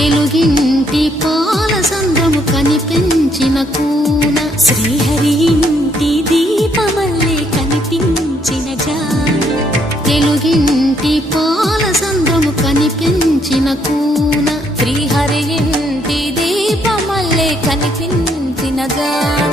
తెలుగింటి పాల సంద్రము కనిపించిన కూన శ్రీహరి ఇంటి దీపమల్లే కనిపించిన జాడ తెలుగింటి పాల సంద్రము కనిపించిన కూన శ్రీహరి ఇంటి దీపమల్లే కనిపించిన జాడ